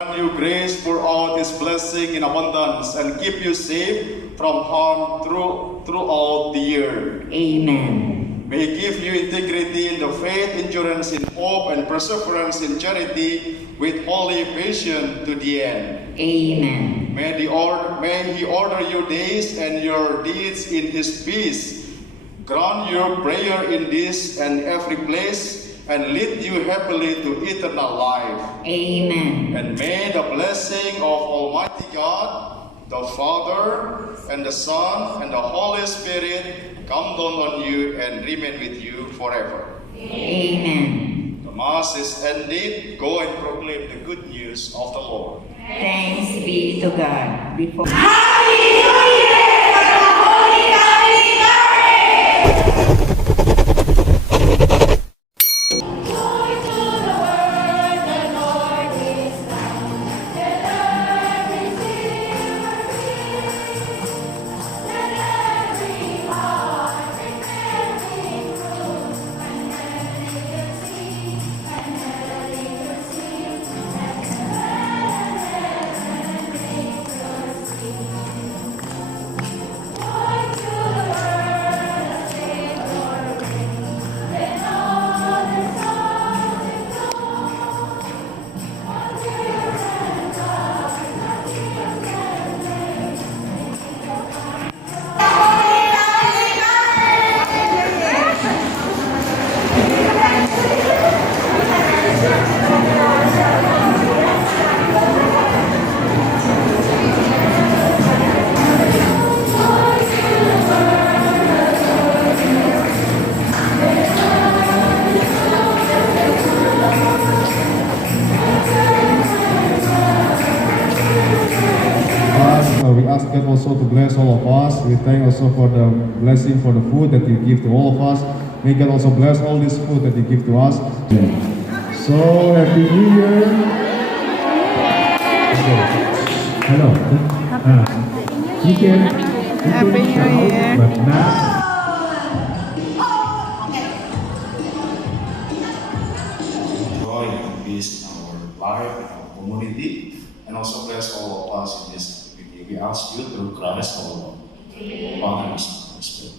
Grant you grace, pour out His blessing in abundance, and keep you safe from harm throughout the year. Amen. May He give you integrity in the faith, endurance in hope, and perseverance in charity, with holy patience to the end. Amen. May He order your days and your deeds in His peace. Grant your prayer in this and every place, and lead you happily to eternal life. Amen. And may the blessing of Almighty God, the Father, and the Son, and the Holy Spirit come down on you and remain with you forever. Amen. The Mass is ended. Go and proclaim the good news of the Lord. Thanks be to God. Before we ask God also to bless all of us. We thank also for the blessing for the food that you give to all of us. May God also bless all this food that you give to us. So, Happy New Year! Okay. Hello. You can Happy New Year. But now, Joy and peace in our life and our community, and also bless all of us in this activity. We ask you through Christ our Lord. Father, and Son, and Spirit.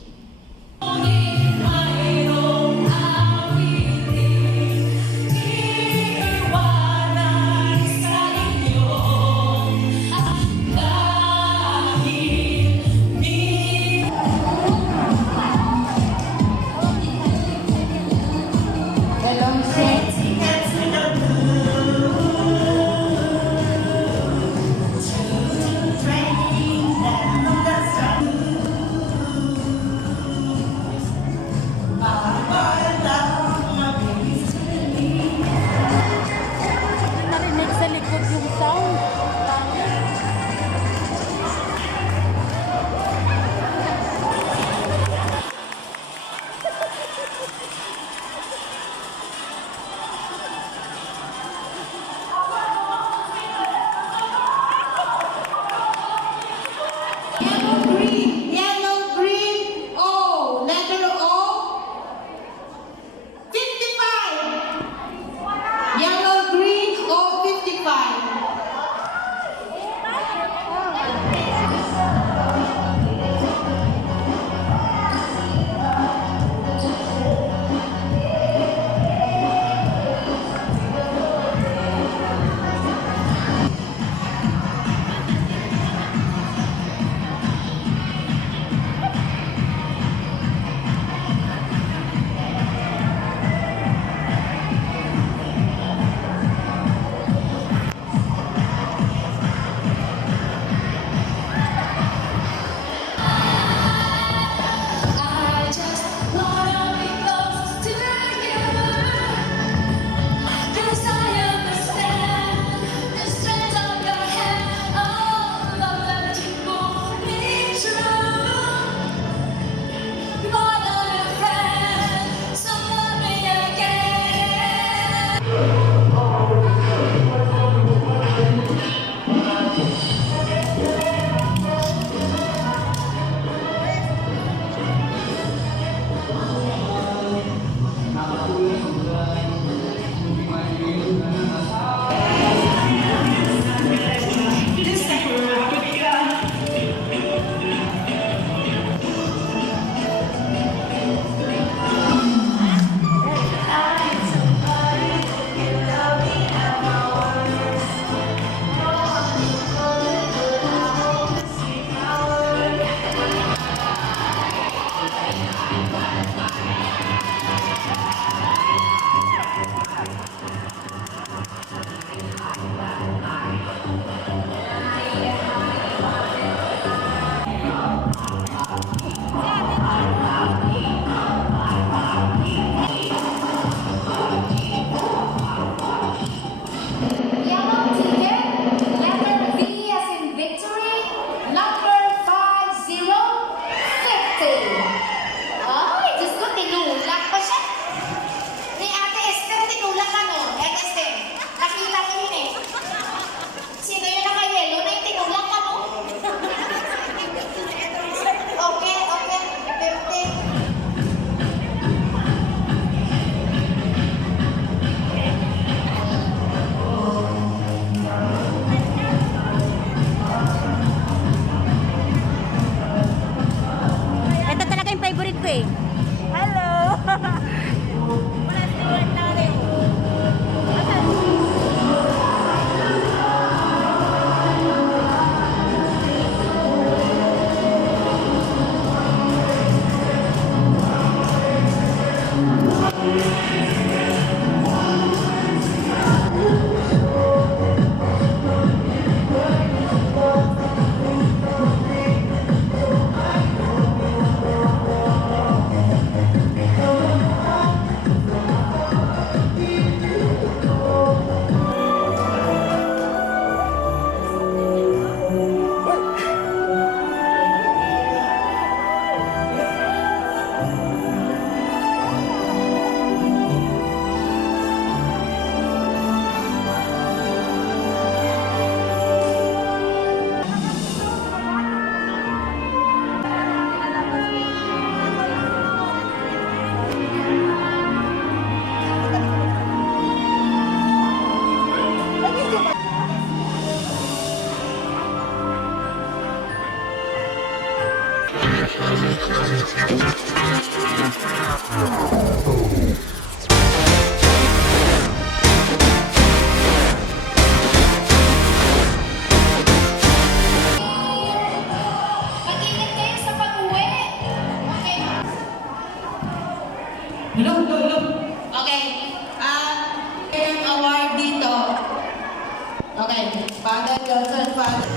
Father, your son, Father.